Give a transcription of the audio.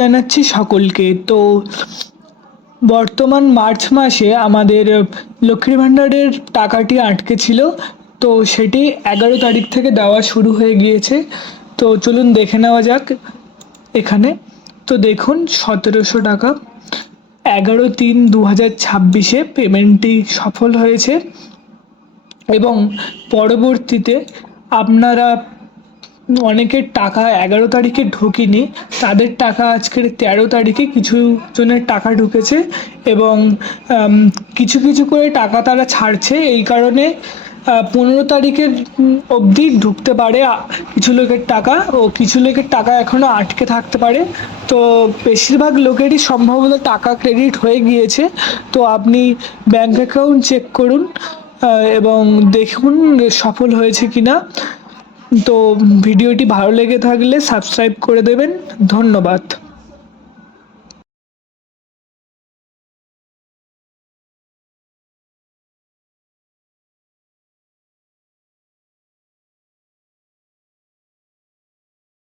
জানাচ্ছি সকলকে। তো বর্তমান মার্চ মাসে আমাদের লক্ষ্মীর ভাণ্ডারের টাকাটি আটকে ছিল। তো সেটি 11 তারিখ থেকে দেওয়া শুরু হয়ে গিয়েছে। তো চলুন দেখে নেওয়া যাক এখানে। তো দেখুন 1700 টাকা 11/3/2026 পেমেন্টটি সফল হয়েছে এবং পরবর্তীতে আপনারা অনেকের টাকা 11 তারিখে ঢোকেনি, তাদের টাকা আজকের 13 তারিখে কিছু জনের টাকা ঢুকেছে এবং আম, কিছু কিছু করে টাকা তারা ছাড়ছে, এই কারণে 15 তারিখের অবধি ঢুকতে পারে কিছু লোকের টাকা, ও কিছু লোকের টাকা এখনো আটকে থাকতে পারে। তো বেশিরভাগ লোকেরই সম্ভবত টাকা ক্রেডিট হয়ে গিয়েছে। তো আপনি ব্যাংক অ্যাকাউন্ট চেক করুন এবং দেখুন সফল হয়েছে কিনা। তো ভিডিওটি ভালো লেগে থাকলে সাবস্ক্রাইব করে দেবেন। ধন্যবাদ।